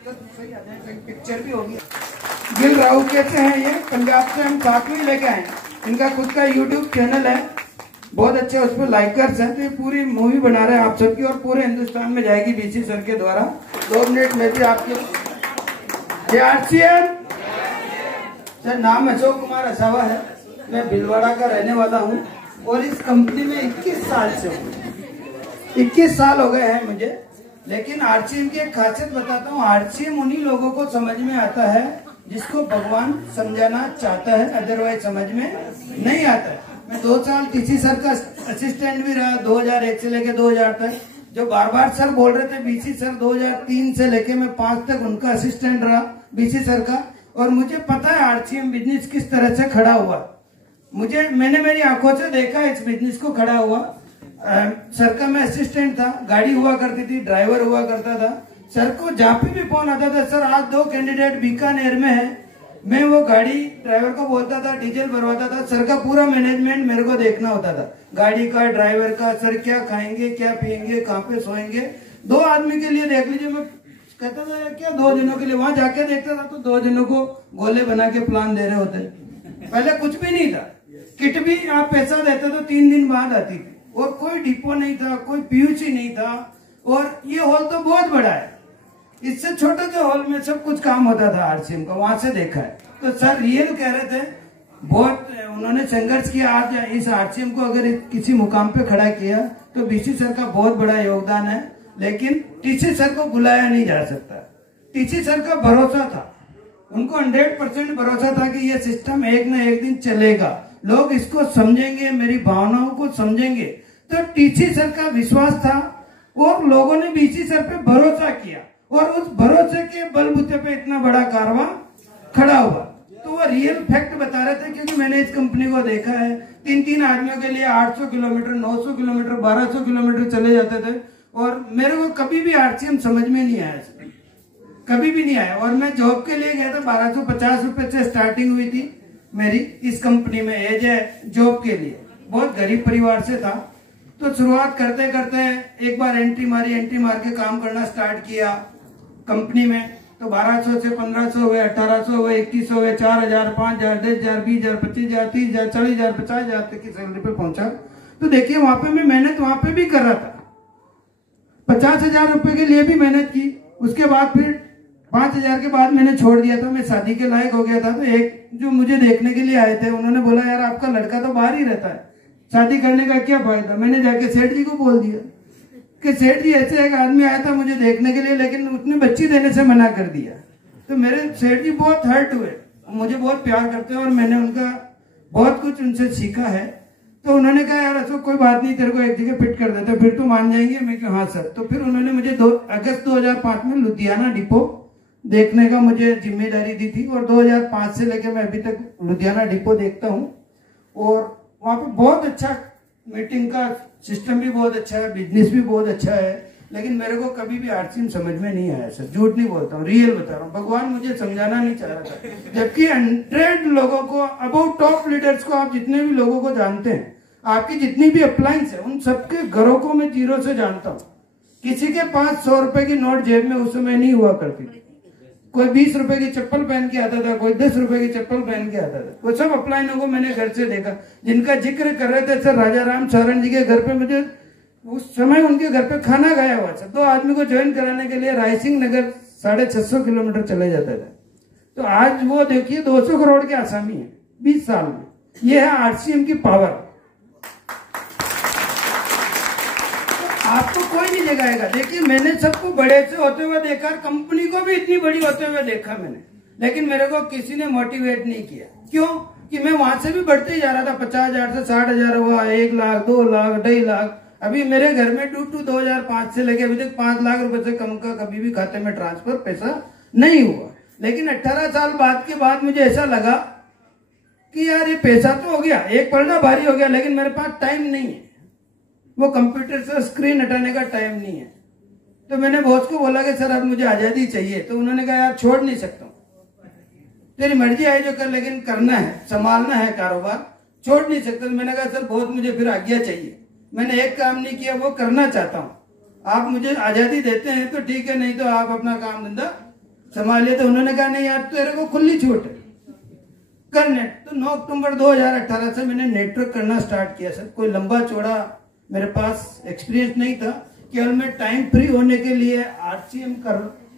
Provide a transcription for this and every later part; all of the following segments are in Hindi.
पिक्चर भी होगी। गिल राहु कैसे हैं ये, पंजाब से हम साथ में लेके आए। इनका खुद का यूट्यूब चैनल है, बहुत अच्छे उस पर लाइकर्स हैं। तो ये पूरी मूवी बना रहे हैं आप सबकी और पूरे हिंदुस्तान में जाएगी बीसी सर के द्वारा। 2 मिनट में भी आपके आरसीएम सर। नाम अशोक कुमार असावा है, मैं भिलवाड़ा का रहने वाला हूँ और इस कंपनी में 21 साल से हूँ। 21 साल हो गए हैं मुझे। लेकिन आरसीएम की एक खासियत बताता हूँ, आरसीएम उन्हीं लोगों को समझ में आता है जिसको भगवान समझाना चाहता है, अदरवाइज समझ में नहीं आता है। मैं 2 साल टीसी सर का असिस्टेंट भी रहा, 2001 से लेके 2000 तक। जो बार बार सर बोल रहे थे बीसी सर, 2003 से लेके मैं 5 तक उनका असिस्टेंट रहा बीसी सर का। और मुझे पता है आरसीएम बिजनेस किस तरह से खड़ा हुआ। मैंने मेरी आंखों से देखा इस बिजनेस को खड़ा हुआ। सर का मैं असिस्टेंट था, गाड़ी हुआ करती थी, ड्राइवर हुआ करता था। सर को जहाँ भी फोन आता था, सर आज 2 कैंडिडेट बीकानेर में है, मैं वो गाड़ी ड्राइवर को बोलता था, डीजल भरवाता था। सर का पूरा मैनेजमेंट मेरे को देखना होता था, गाड़ी का, ड्राइवर का। सर क्या खाएंगे, क्या पियेंगे, कहाँ पे सोएंगे। 2 आदमी के लिए देख लीजिए, मैं कहता था क्या 2 दिनों के लिए। वहां जाके देखता था तो 2 दिनों को गोले बना के प्लान दे रहे होते। पहले कुछ भी नहीं था, किट भी आप पैसा देते तो 3 दिन बाद आती थी। और कोई डिपो नहीं था, कोई पीयूसी नहीं था। और ये हॉल तो बहुत बड़ा है, इससे छोटे से हॉल में सब कुछ काम होता था आरसीएम का, वहां से देखा है। तो सर रियल कह रहे थे, बहुत उन्होंने संघर्ष किया। आज इस आरसीएम को अगर किसी मुकाम पे खड़ा किया तो बीसी सर का बहुत बड़ा योगदान है। लेकिन टीसी सर को बुलाया नहीं जा सकता। टीसी सर का भरोसा था, उनको 100% भरोसा था कि ये सिस्टम एक न एक दिन चलेगा, लोग इसको समझेंगे, मेरी भावनाओं को समझेंगे। तो टीसी सर का विश्वास था और लोगों ने बीसी सर पे भरोसा किया और उस भरोसे के बलबूते पे इतना बड़ा कारवां खड़ा हुआ। तो वो रियल फैक्ट बता रहे थे, क्योंकि मैंने इस कंपनी को देखा है। 3-3 आदमियों के लिए 800 किलोमीटर, 900 किलोमीटर, 1200 किलोमीटर चले जाते थे। और मेरे को कभी भी आरसीएम समझ में नहीं आया, कभी भी नहीं आया। और मैं जॉब के लिए गया था, 1250 रुपए से स्टार्टिंग हुई थी मेरी इस कंपनी में एज ए जॉब के लिए। बहुत गरीब परिवार से था। तो शुरुआत करते करते एक बार एंट्री मार के काम करना स्टार्ट किया कंपनी में। तो 1200 से 1500 हुए, 1800 हुए, 2100 हुए, 4000, 5000, 10000, 20000, 25000, 30000, 40000, 50000 तक की सैलरी पे पहुंचा। तो देखिए वहां पे मैं मेहनत वहां पे भी कर रहा था, 50,000 रुपए के लिए भी मेहनत की। उसके बाद फिर 5,000 के बाद मैंने छोड़ दिया था, मैं शादी के लायक हो गया था। तो एक जो मुझे देखने के लिए आए थे, उन्होंने बोला यार आपका लड़का तो बाहर ही रहता है, शादी करने का क्या फायदा। मैंने जाके सेठ जी को बोल दिया कि सेठ जी ऐसे एक आदमी आया था मुझे देखने के लिए, लेकिन उसने बच्ची देने से मना कर दिया। तो मेरे सेठ जी बहुत हर्ट हुए, मुझे बहुत प्यार करते हैं और मैंने उनका बहुत कुछ उनसे सीखा है। तो उन्होंने कहा यार अशोक कोई बात नहीं, तेरे को एक जगह फिट कर देते, फिर तो मान जाएंगे। मैं कहा हाँ सर। तो फिर उन्होंने मुझे अगस्त 2005 में लुधियाना डिपो देखने का मुझे जिम्मेदारी दी थी। और 2005 से लेकर मैं अभी तक लुधियाना डिपो देखता हूँ। और वहाँ पे बहुत अच्छा मीटिंग का सिस्टम भी बहुत अच्छा है, बिजनेस भी बहुत अच्छा है। लेकिन मेरे को कभी भी आरसीएम समझ में नहीं आया सर, झूठ नहीं बोलता हूँ, रियल बता रहा हूँ। भगवान मुझे समझाना नहीं चाह रहा था। जबकि 100 लोगों को, अबाउट टॉप लीडर्स को, आप जितने भी लोगों को जानते हैं, आपकी जितनी भी अप्लायंस है, उन सबके घरों को मैं जीरो से जानता हूँ। किसी के पास 100 रुपए की नोट जेब में उस समय नहीं हुआ करती थी। कोई 20 रुपए की चप्पल पहन के आता था, कोई 10 रुपए की चप्पल पहन के आता था। वो सब अप्लायनों को मैंने घर से देखा, जिनका जिक्र कर रहे थे सर राजा राम सारण जी के घर पे। मुझे उस समय उनके घर पे खाना गया हुआ था। 2 आदमी को ज्वाइन कराने के लिए रायसिंह नगर 650 किलोमीटर चले जाते थे। तो आज वो देखिए 200 करोड़ के आसामी है 20 साल में। ये है आरसीएम की पावर। आपको कोई नहीं जगाएगा। देखिए मैंने सबको बड़े से होते हुए देखा, कंपनी को भी इतनी बड़ी होते हुए देखा मैंने, लेकिन मेरे को किसी ने मोटिवेट नहीं किया। क्यों? कि मैं वहां से भी बढ़ते ही जा रहा था। 50,000 से 60,000 हुआ, 1 लाख, 2 लाख, 2.5 लाख। अभी मेरे घर में 2005 से लेके अभी तक 5 लाख रुपए से कम का कभी भी खाते में ट्रांसफर पैसा नहीं हुआ। लेकिन 18 साल बाद के बाद मुझे ऐसा लगा कि यार ये पैसा तो हो गया, एक पलड़ा भारी हो गया, लेकिन मेरे पास टाइम नहीं है, वो कंप्यूटर से स्क्रीन हटाने का टाइम नहीं है। तो मैंने बॉस को बोला कि सर अब मुझे आजादी चाहिए। तो उन्होंने कहा यार छोड़ नहीं सकता हूँ, तेरी मर्जी है जो कर, लेकिन करना है, संभालना है कारोबार, छोड़ नहीं सकता। तो मैंने कहा सर बॉस मुझे फिर आज्ञा चाहिए, मैंने एक काम नहीं किया, वो करना चाहता हूँ। आप मुझे आजादी देते हैं तो ठीक है, नहीं तो आप अपना काम धंधा संभालिए, तो उन्होंने कहा नहीं यार तेरे को खुली छूट है कर नेट। तो 9 अक्टूबर 2018 से मैंने नेटवर्क करना स्टार्ट किया सर। कोई लंबा चौड़ा मेरे पास एक्सपीरियंस नहीं था, केवल मैं टाइम फ्री होने के लिए आरसीएम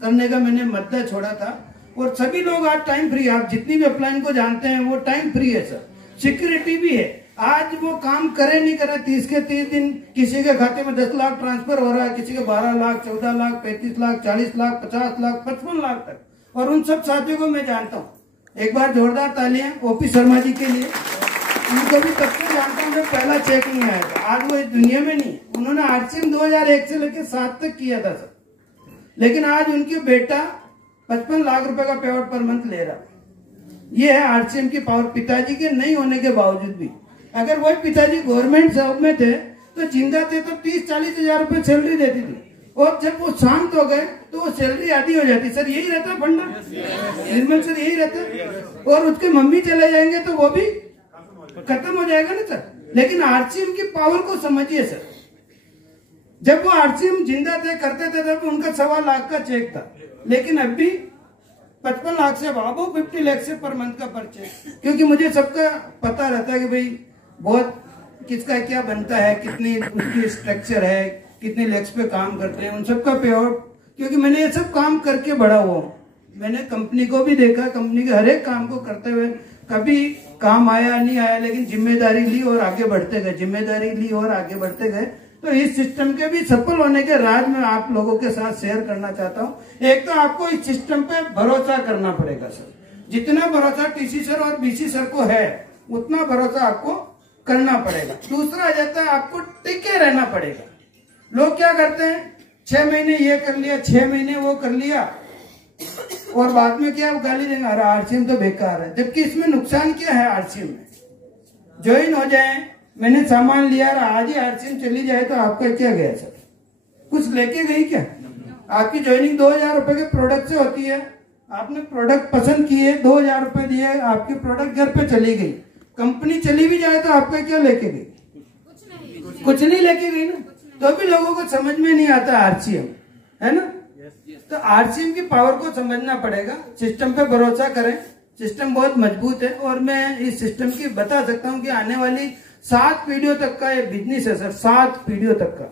करने का मैंने मुद्दा छोड़ा था। और सभी लोग आज टाइम फ्री, आप जितनी भी अपलाइन को जानते हैं वो टाइम फ्री है सर, सिक्योरिटी भी है। आज वो काम करे नहीं करे 30 के 30 दिन किसी के खाते में 10 लाख ट्रांसफर हो रहा है, किसी के 12 लाख 14 लाख 35 लाख 40 लाख 50 लाख 55 लाख तक, और उन सब साथियों को मैं जानता हूँ। एक बार जोरदार तालियां ओपी शर्मा जी के लिए। उनको भी तब से जानता हूँ जब पहला चेक नहीं आया था। आज वो इस दुनिया में नहीं, उन्होंने आरसीएम 2001 से लेकर 7 तक किया था सर, लेकिन आज उनके बेटा 55 लाख रुपए का पे आउट पर मंथ ले रहा। ये है आरसीएम की पावर, पिताजी के नहीं होने के बावजूद भी। अगर वही पिताजी गवर्नमेंट जॉब में थे तो जिंदा थे तो 30-40 हजार रुपए सैलरी देती थी, और जब वो शांत हो गए तो वो सैलरी आधी हो जाती। सर यही रहता फंडा निर्मल सर, यही रहता। और उसके मम्मी चले जाएंगे तो वो भी खत्म हो जाएगा ना सर। लेकिन आरसीएम की पावर को समझिए सर, जब वो आरसीएम जिंदा थे करते थे तब उनका 1.25 लाख का चेक था, लेकिन अब भी 55 लाख से बाबू 50 लाख से पर मंथ का परचेज। क्योंकि मुझे सबका पता रहता है कि भाई बहुत किसका क्या बनता है, कितनी उसकी स्ट्रक्चर है, कितने लेक्स पे काम करते हैं, उन सबका पे आउट। क्योंकि मैंने ये सब काम करके बड़ा हुआ, मैंने कंपनी को भी देखा, कंपनी के हर एक काम को करते हुए कभी काम आया नहीं आया, लेकिन जिम्मेदारी ली और आगे बढ़ते गए, जिम्मेदारी ली और आगे बढ़ते गए। तो इस सिस्टम के भी सफल होने के राज में आप लोगों के साथ शेयर करना चाहता हूं। एक तो आपको इस सिस्टम पे भरोसा करना पड़ेगा सर, जितना भरोसा टीसी सर और बीसी सर को है उतना भरोसा आपको करना पड़ेगा। दूसरा आ जाता है आपको टिके रहना पड़ेगा। लोग क्या करते हैं 6 महीने ये कर लिया, 6 महीने वो कर लिया, और बाद में क्या गाली देंगे, अरे आरसीएम तो बेकार है। जबकि इसमें नुकसान क्या है, आरसीएम में ज्वाइन हो जाए, मैंने सामान लिया और आज ही आरसीएम चली जाए तो आपका क्या गया सर, कुछ लेके गई क्या? आपकी ज्वाइनिंग 2000 रुपए के प्रोडक्ट से होती है। आपने प्रोडक्ट पसंद किए, 2000 रुपए दिए, आपकी प्रोडक्ट घर पे चली गई। कंपनी चली भी जाए तो आपका क्या लेके गई? कुछ नहीं लेके गई ना। तो भी लोगों को समझ में नहीं आता आरसीएम, है ना। तो आरसीएम की पावर को समझना पड़ेगा, सिस्टम पे भरोसा करें, सिस्टम बहुत मजबूत है। और मैं इस सिस्टम की बता सकता हूँ कि आने वाली 7 पीढ़ियों तक का ये बिजनेस है सर, 7 पीढ़ियों तक का।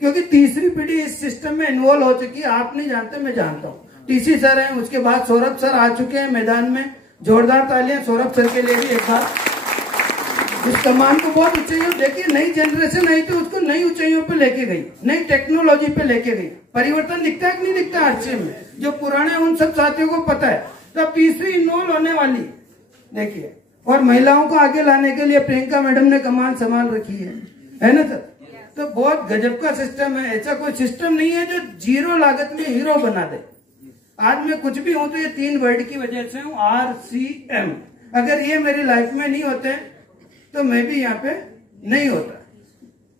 क्योंकि तीसरी पीढ़ी इस सिस्टम में इन्वॉल्व हो चुकी है। आप नहीं जानते, मैं जानता हूँ। टीसी सर हैं, उसके बाद सौरभ सर आ चुके हैं मैदान में। जोरदार तालियां सौरभ सर के लिए भी एक बार। इस कमान को बहुत ऊंचाइयों, देखिए नई जनरेशन आई तो उसको नई ऊंचाइयों पे लेके गई, नई टेक्नोलॉजी पे लेके गई। परिवर्तन दिखता है कि नहीं दिखता आरसीएम में? जो पुराने उन सब साथियों को पता है। तो तीसरी इन्वॉल्व होने वाली देखिए, और महिलाओं को आगे लाने के लिए प्रियंका मैडम ने कमान संभाल रखी है ना सर। तो बहुत गजब का सिस्टम है। ऐसा कोई सिस्टम नहीं है जो 0 लागत में हीरो बना दे। आज मैं कुछ भी हूं तो ये 3 वर्ड की वजह से हूं, आरसीएम। अगर ये मेरी लाइफ में नहीं होते तो मैं भी यहाँ पे नहीं होता।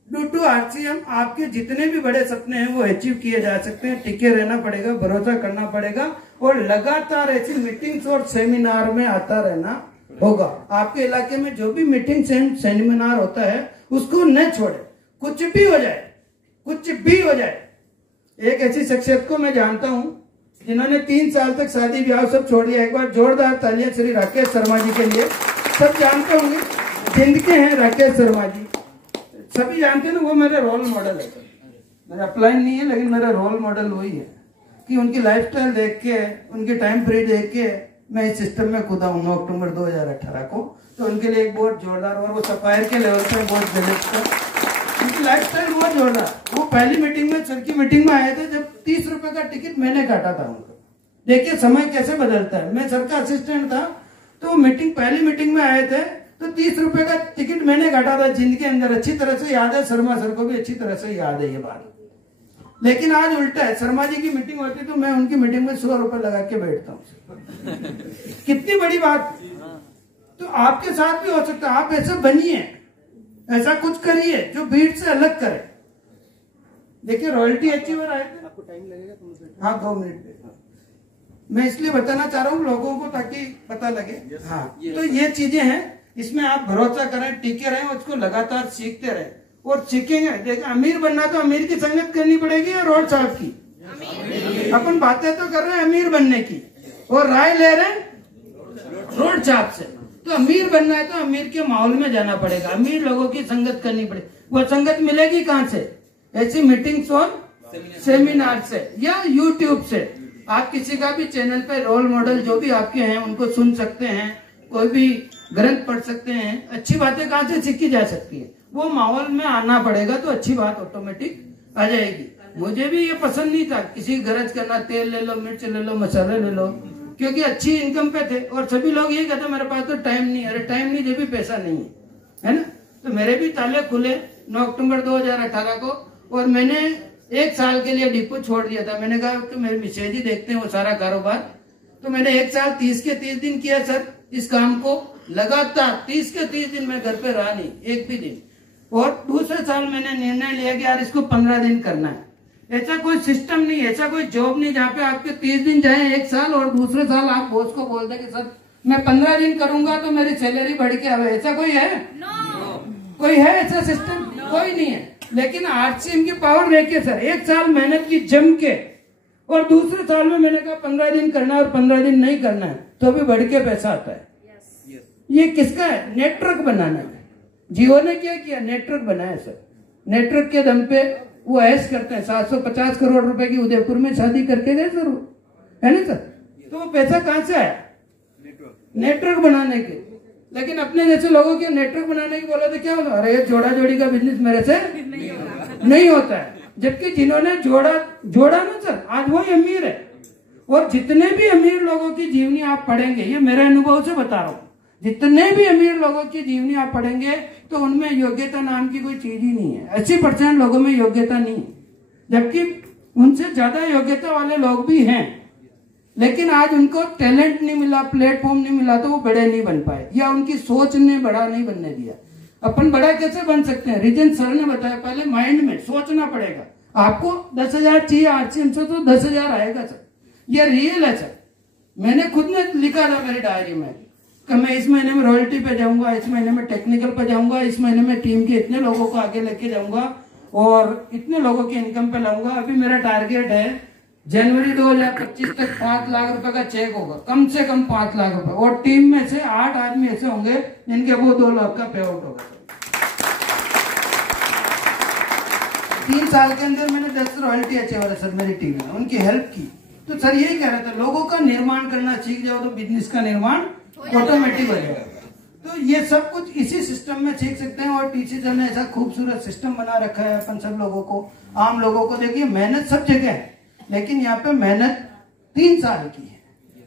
ड्यू टू आरसीएम आपके जितने भी बड़े सपने हैं वो अचीव किए जा सकते हैं। टिके रहना पड़ेगा, भरोसा करना पड़ेगा, और लगातार ऐसी मीटिंग्स और सेमिनार में आता रहना होगा। आपके इलाके में जो भी मीटिंग सेमिनार होता है उसको न छोड़े, कुछ भी हो जाए, कुछ भी हो जाए। एक ऐसी शख्सियत को मैं जानता हूं जिन्होंने 3 साल तक शादी ब्याह सब छोड़ दिया। एक बार जोरदार तालियां श्री राकेश शर्मा जी के लिए। सब जानते होंगे, जिंदगी हैं राकेश शर्मा जी, सभी जानते हैं ना। वो मेरे रोल मॉडल है, मेरा अपलाइन नहीं है लेकिन मेरा रोल मॉडल वही है कि उनकी लाइफस्टाइल देख के, उनकी टाइम फ्री देख के मैं इस सिस्टम में खुदा हूँ 9 अक्टूबर 2018 को। तो उनके लिए एक बहुत जोरदार, और वो सफायर के लेवल पे बहुत गजब का, उनकी लाइफस्टाइल बहुत जोरदार। वो पहली मीटिंग में, सर की मीटिंग में आए थे जब 30 रुपए का टिकट मैंने काटा था उनको। देखिए समय कैसे बदलता है। मैं सर का असिस्टेंट था, तो मीटिंग, पहली मीटिंग में आए थे तो 30 रुपए का टिकट मैंने काटा था। जिंदगी के अंदर अच्छी तरह से याद है, शर्मा सर को भी अच्छी तरह से याद है ये बात। लेकिन आज उल्टा है, शर्मा जी की मीटिंग होती तो मैं उनकी मीटिंग में 100 रुपए लगा के बैठता हूँ। कितनी बड़ी बात। तो आपके साथ भी हो सकता है। आप ऐसा बनिए, ऐसा कुछ करिए जो भीड़ से अलग करे। देखिए रॉयल्टी अचीवर आए थे, आपको टाइम लगेगा? हाँ 2 मिनट। मैं इसलिए बताना चाह रहा हूँ लोगों को ताकि पता लगे। हाँ तो ये चीजें हैं, इसमें आप भरोसा करें, टिके रहें, उसको लगातार सीखते रहें और सीखेंगे। देखिए अमीर बनना तो अमीर की संगत करनी पड़ेगी या रोड साहब की। अपन बातें तो कर रहे हैं अमीर बनने की, और राय ले रहे हैं रोड चाप से। तो अमीर बनना है तो अमीर के माहौल में जाना पड़ेगा, अमीर लोगों की संगत करनी पड़ेगी। वो संगत मिलेगी कहाँ से? ऐसी मीटिंग्स और सेमिनार से या यूट्यूब से। आप किसी का भी चैनल पे रोल मॉडल जो भी आपके हैं उनको सुन सकते हैं, कोई भी ग्रंथ पढ़ सकते हैं। अच्छी बातें कहाँ से सीखी जा सकती है? वो माहौल में आना पड़ेगा तो अच्छी बात ऑटोमेटिक आ जाएगी। मुझे भी ये पसंद नहीं था किसी गरज करना, तेल ले लो, मिर्च ले लो, मसाले ले लो, क्योंकि अच्छी इनकम पे थे और सभी लोग ये कहते मेरे पास तो टाइम नहीं। अरे टाइम नहीं जब भी पैसा नहीं है ना। तो मेरे भी ताले खुले 9 अक्टूबर 2018 को और मैंने 1 साल के लिए डिपो छोड़ दिया था। मैंने कहा कि मेरे मिसेज ही देखते हैं वो सारा कारोबार। तो मैंने 1 साल 30 के 30 दिन किया सर इस काम को लगातार। 30 के 30 दिन मैं घर पे रहा नहीं एक भी दिन। और दूसरे साल मैंने निर्णय लिया कि यार इसको 15 दिन करना है। ऐसा कोई सिस्टम नहीं, ऐसा कोई जॉब नहीं जहाँ पे आपके 30 दिन जाए 1 साल और दूसरे साल आप बॉस को बोल दें कि सर मैं 15 दिन करूंगा तो मेरी सैलरी बढ़ के आवे। ऐसा कोई है? कोई है ऐसा सिस्टम? कोई नहीं है। लेकिन आरसीएम की पावर लेके सर 1 साल मेहनत की जम के और दूसरे साल में मैंने कहा 15 दिन करना है और 15 दिन नहीं करना है तो भी बढ़ के पैसा आता है। ये किसका है? नेटवर्क बनाना है। जियो ने क्या किया? नेटवर्क बनाया सर। नेटवर्क के दम पे वो ऐश करते हैं। 750 करोड़ रुपए की उदयपुर में शादी करके गए सर, है ना सर। तो वो पैसा कहां से आया? नेटवर्क बनाने के। लेकिन अपने जैसे लोगों के नेटवर्क बनाने की बोला तो क्या होगा? अरे जोड़ा जोड़ी का बिजनेस मेरे से नहीं होता है। जबकि जिन्होंने जोड़ा ना सर आज वही अमीर है। और जितने भी अमीर लोगों की जीवनी आप पढ़ेंगे, ये मेरे अनुभव से बता रहा हूँ, जितने भी अमीर लोगों की जीवनी आप पढ़ेंगे तो उनमें योग्यता नाम की कोई चीज ही नहीं है। 80% लोगों में योग्यता नहीं है, जबकि उनसे ज्यादा योग्यता वाले लोग भी हैं। लेकिन आज उनको टैलेंट नहीं मिला, प्लेटफॉर्म नहीं मिला तो वो बड़े नहीं बन पाए या उनकी सोच ने बड़ा नहीं बनने दिया। अपन बड़ा कैसे बन सकते हैं? रिजन सर ने बताया, पहले माइंड में सोचना पड़ेगा। आपको 10,000 चाहिए आरसीएम से तो 10,000 आएगा सर। ये रियल है सर। मैंने खुद ने लिखा था मेरी डायरी में कि मैं इस महीने में रॉयल्टी पे जाऊंगा, इस महीने में टेक्निकल पे जाऊंगा, इस महीने में टीम के इतने लोगों को आगे लेके जाऊंगा और इतने लोगों की इनकम पे लाऊंगा। अभी मेरा टारगेट है जनवरी 2025 तक 5 लाख रुपए का चेक होगा, कम से कम 5 लाख रुपए। और टीम में से 8 आदमी ऐसे होंगे जिनके वो 2 लाख का पे आउट होगा। 3 साल के अंदर मैंने 10 रॉयल्टी अच्छे वाले सर मेरी टीम में उनकी हेल्प की। तो सर यही कह रहा था, लोगों का निर्माण करना सीख जाओ तो बिजनेस का निर्माण ऑटोमेटिक हो जाएगा। तो ये सब कुछ इसी सिस्टम में सीख सकते हैं। और टीसी सर ने ऐसा खूबसूरत सिस्टम बना रखा है अपन सब लोगों को, आम लोगों को। देखिए मेहनत सब जगह है, लेकिन यहाँ पे मेहनत 3 साल की है,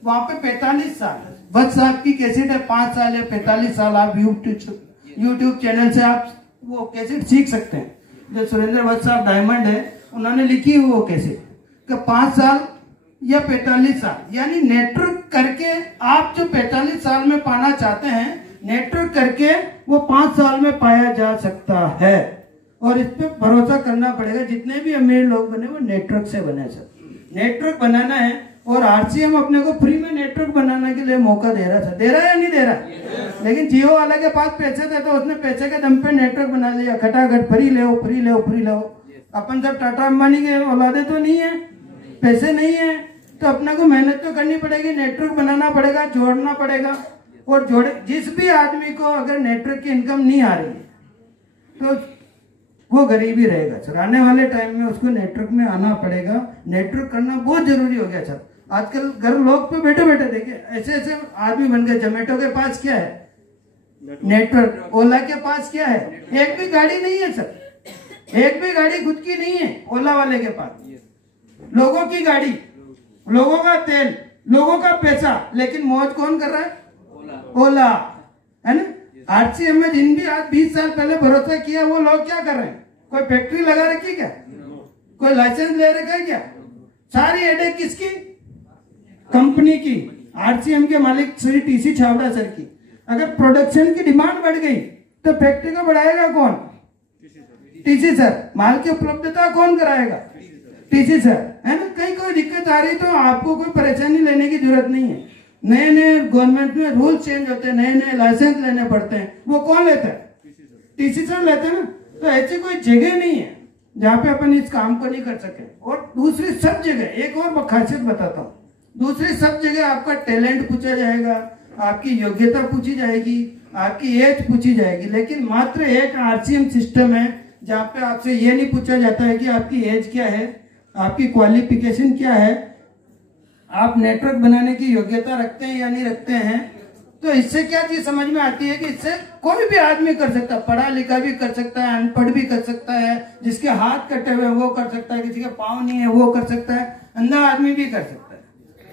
वहां पे 45 साल है। वत्स साहब की कैसेट है 5 साल या 45 साल। आप यूट्यूब चैनल से आप वो कैसेट सीख सकते हैं। जो सुरेंद्र वत्स साहब डायमंड है उन्होंने लिखी हुई वो कैसेट कि 5 साल या 45 साल, यानी नेटवर्क करके आप जो 45 साल में पाना चाहते हैं, नेटवर्क करके वो 5 साल में पाया जा सकता है। और इस पे भरोसा करना पड़ेगा। जितने भी अमीर लोग बने वो नेटवर्क से बने सर। नेटवर्क बनाना है और आरसीएम अपने को फ्री में नेटवर्क बनाने के लिए मौका दे रहा था। दे रहा है या नहीं दे रहा? लेकिन जियो वाले के पास पैसे थे तो उसने पैसे के दम पे नेटवर्क बना लिया, खटाखट फ्री ले, फ्री ले, फ्री लो। अपन सब टाटा अंबानी के औलादे तो नहीं है, पैसे नहीं है, तो अपने को मेहनत तो करनी पड़ेगी, नेटवर्क बनाना पड़ेगा, जोड़ना पड़ेगा। और जोड़े जिस भी आदमी को अगर नेटवर्क की इनकम नहीं आ रही है तो वो गरीब ही रहेगा सर। आने वाले टाइम में उसको नेटवर्क में आना पड़ेगा। नेटवर्क करना बहुत जरूरी हो गया सर। आजकल घर लोग पे बैठे बैठे देखिए ऐसे ऐसे आदमी बन गए। जोमेटो के पास क्या है? नेटवर्क। ओला के पास क्या है? एक भी गाड़ी नहीं है सर, एक भी गाड़ी खुद की नहीं है ओला वाले के पास। लोगों की गाड़ी, लोगों का तेल, लोगों का पैसा, लेकिन मौज कौन कर रहा है? ओला, है ना। आरसीएम में जिन भी आज 20 साल पहले भरोसा किया वो लोग क्या कर रहे हैं? कोई फैक्ट्री लगा रखी क्या? कोई लाइसेंस ले रखा है क्या? सारी हेडेक किसकी? कंपनी की, आरसीएम के मालिक श्री टीसी छावड़ा सर की। अगर प्रोडक्शन की डिमांड बढ़ गई तो फैक्ट्री को बढ़ाएगा कौन? TC sir. माल की उपलब्धता कौन कराएगा? टीसी सर, है ना। कहीं कोई दिक्कत आ रही तो आपको कोई परेशानी लेने की जरूरत नहीं है। नए नए गवर्नमेंट में रूल चेंज होते हैं, नए नए लाइसेंस लेने पड़ते हैं, वो कौन लेता है? टीसी सर लेते हैं ना। तो ऐसी कोई जगह नहीं है जहाँ पे अपन इस काम को नहीं कर सके। और दूसरी सब जगह एक और खासियत बताता हूँ, दूसरी सब जगह आपका टैलेंट पूछा जाएगा, आपकी योग्यता पूछी जाएगी, आपकी एज पूछी जाएगी। लेकिन मात्र एक आरसीएम सिस्टम है जहाँ पे आपसे ये नहीं पूछा जाता है कि आपकी एज क्या है, आपकी क्वालिफिकेशन क्या है, आप नेटवर्क बनाने की योग्यता रखते हैं या नहीं रखते हैं। तो इससे क्या चीज समझ में आती है कि इससे कोई भी आदमी कर सकता है, पढ़ा लिखा भी कर सकता है, अनपढ़ भी कर सकता है, जिसके हाथ कटे हुए वो कर सकता है, किसी के पाँव नहीं है वो कर सकता है, अंधा आदमी भी कर सकता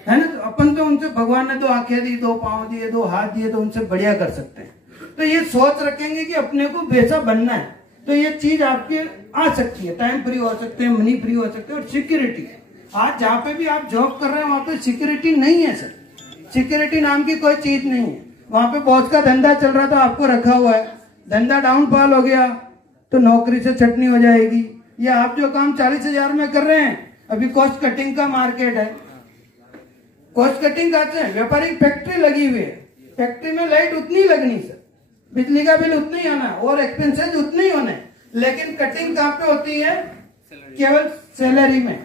है ना। तो अपन तो उनसे भगवान ने 2 आंखें दी, 2 पाँव दिए, 2 हाथ दिए, तो उनसे बढ़िया कर सकते हैं। तो ये सोच रखेंगे कि अपने को वैसा बनना है, तो ये चीज आपके आ सकती है। टाइम फ्री हो सकते हैं, मनी फ्री हो सकते हैं, और सिक्योरिटी है। आज जहाँ पे भी आप जॉब कर रहे हैं वहां पे सिक्योरिटी नहीं है सर, सिक्योरिटी नाम की कोई चीज नहीं है। वहां पे बॉस का धंधा चल रहा था, आपको रखा हुआ है, धंधा डाउनफॉल हो गया तो नौकरी से छटनी हो जाएगी। या आप जो काम 40,000 में कर रहे हैं, अभी कॉस्ट कटिंग का मार्केट है, कॉस्ट कटिंग करते हैं। व्यापारिक फैक्ट्री लगी हुई है, फैक्ट्री में लाइट उतनी लगनी सर, बिजली का बिल उतना ही आना और एक्सपेंसेस उतने ही होने, लेकिन कटिंग कहाँ पे होती है? केवल सैलरी में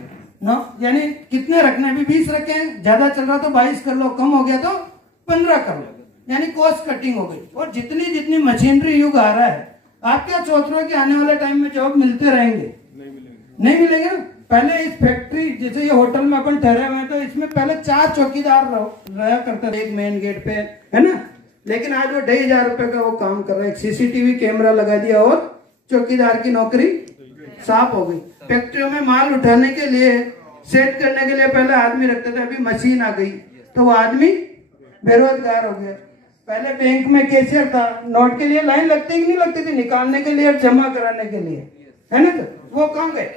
नो, यानी कितने रखने, भी 20 रखें, ज्यादा चल रहा तो 22 कर लो, कम हो गया तो 15 कर लो, यानी कॉस्ट कटिंग हो गई। और जितनी जितनी मशीनरी युग आ रहा है, आप क्या सोच रहे हो कि आने वाले टाइम में जॉब मिलते रहेंगे? नहीं मिलेंगे। पहले इस फैक्ट्री, जैसे ये होटल में अपन ठहरे हुए हैं, तो इसमें पहले 4 चौकीदार रहा करते थे एक मेन गेट पे, है ना। लेकिन आज वो 2,500 रुपए का वो काम कर रहे हैं, सीसीटीवी कैमरा लगा दिया और चौकीदार की नौकरी साफ हो गई। फैक्ट्रियों में माल उठाने के लिए, सेट करने के लिए पहले आदमी रखते थे, अभी मशीन आ गई तो वो आदमी बेरोजगार हो गया। पहले बैंक में कैशियर था, नोट के लिए लाइन लगती कि नहीं लगती थी, निकालने के लिए और जमा कराने के लिए, है ना। तो वो कहाँ गए?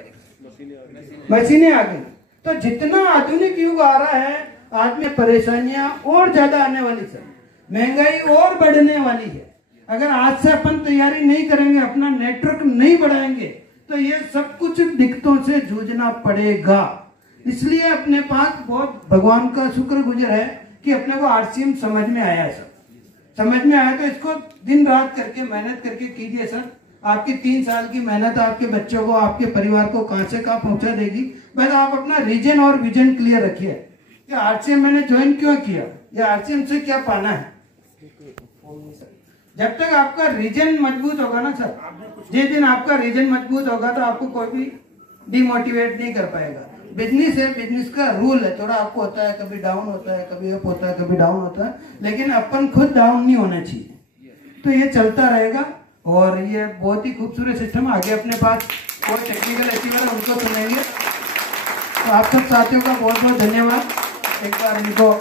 मशीनें आ गई। तो जितना आधुनिक युग आ रहा है, आदमी परेशानियां और ज्यादा आने वाली सर, महंगाई और बढ़ने वाली है। अगर आज से अपन तैयारी नहीं करेंगे, अपना नेटवर्क नहीं बढ़ाएंगे, तो ये सब कुछ दिक्कतों से जूझना पड़ेगा। इसलिए अपने पास बहुत भगवान का शुक्रगुजार है कि अपने को आरसीएम समझ में आया सर। समझ में आया तो इसको दिन रात करके मेहनत करके कीजिए सर। आपकी 3 साल की मेहनत आपके बच्चों को, आपके परिवार को कहां से कहां पहुंचा देगी। बस आप अपना रीजन और विजन क्लियर रखिए कि आरसीएम मैंने ज्वाइन क्यों किया, या आरसीएम से क्या पाना है। जब तक आपका रीजन मजबूत होगा ना सर, जिस दिन आपका रीजन मजबूत होगा तो आपको कोई भी डिमोटिवेट नहीं कर पाएगा। बिजनेस है, बिजनेस का रूल है, थोड़ा आपको होता है, कभी डाउन होता है, कभी अप होता है, कभी डाउन होता है, लेकिन अपन खुद डाउन नहीं होना चाहिए। तो ये चलता रहेगा और ये बहुत ही खूबसूरत सिस्टम। आगे अपने पास कोई टेक्निकल अचीवर है, उनको सुनेंगे। तो आप सब साथियों का बहुत बहुत धन्यवाद। एक बार इनको